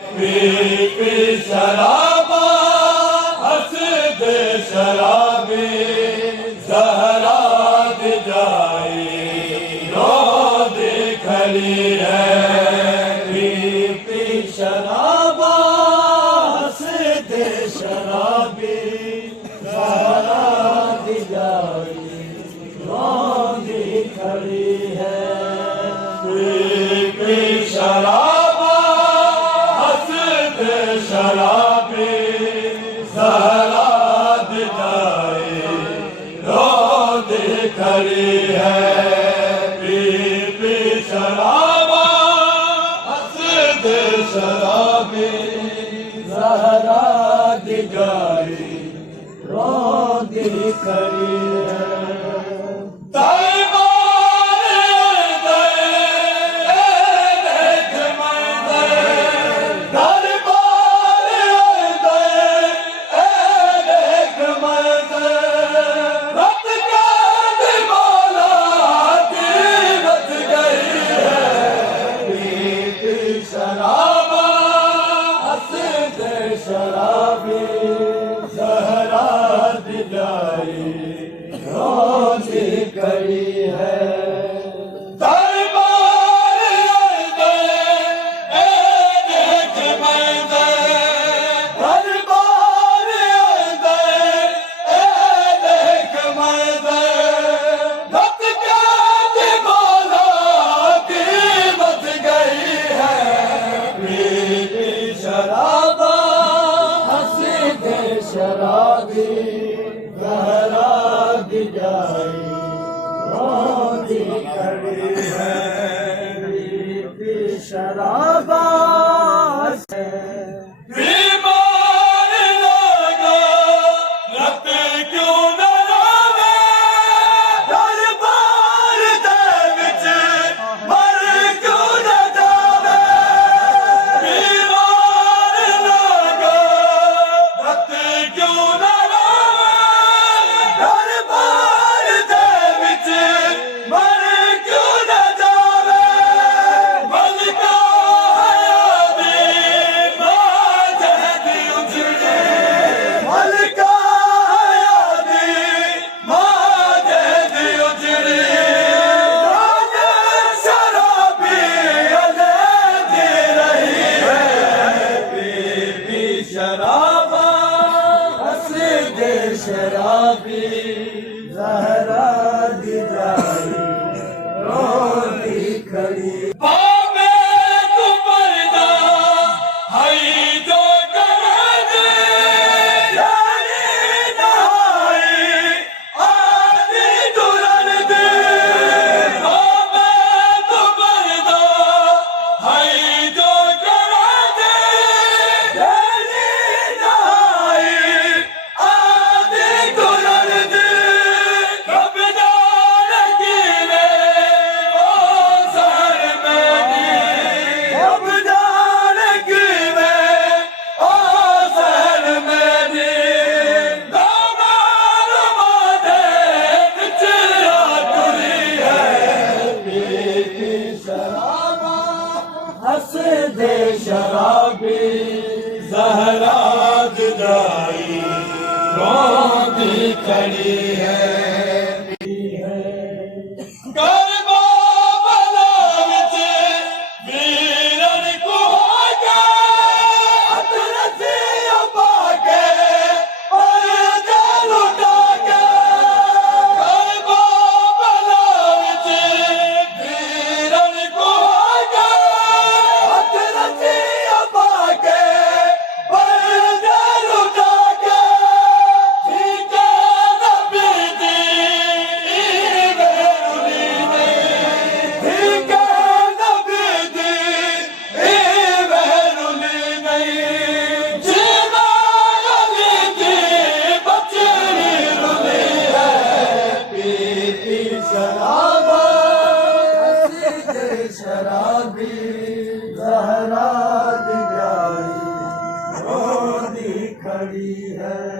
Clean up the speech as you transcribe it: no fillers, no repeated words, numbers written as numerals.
P शराबा हसद शराबी ज़हरा दी जाए रोद खड़ी है। पी शराबा हसद शराबी ज़हरा दी जाए रोद खड़ी है। पी शराबा शराबी ज़हरा दी जाए रोद खड़ी है। पी शराबा हसद शराबी ज़हरा दी जाए रोद खड़ी है। शराबा हसद शराबी ज़हरा दी जाए रोद खड़ी है। शराबा हसद शराबी ज़हरा दी जाए रोद खड़ी है। पी शराबा बीमार लोगो रत क्यों न रोवे दरबार दे विच मर क्यों न जावे। शराबा हसद शराबी ज़हरा दी जाए रोद खड़ी हसद शराबी ज़हरा दी जाए रोद खड़ी है। शराबा हसद शराबी ज़हरा दी जाए रोद खड़ी है।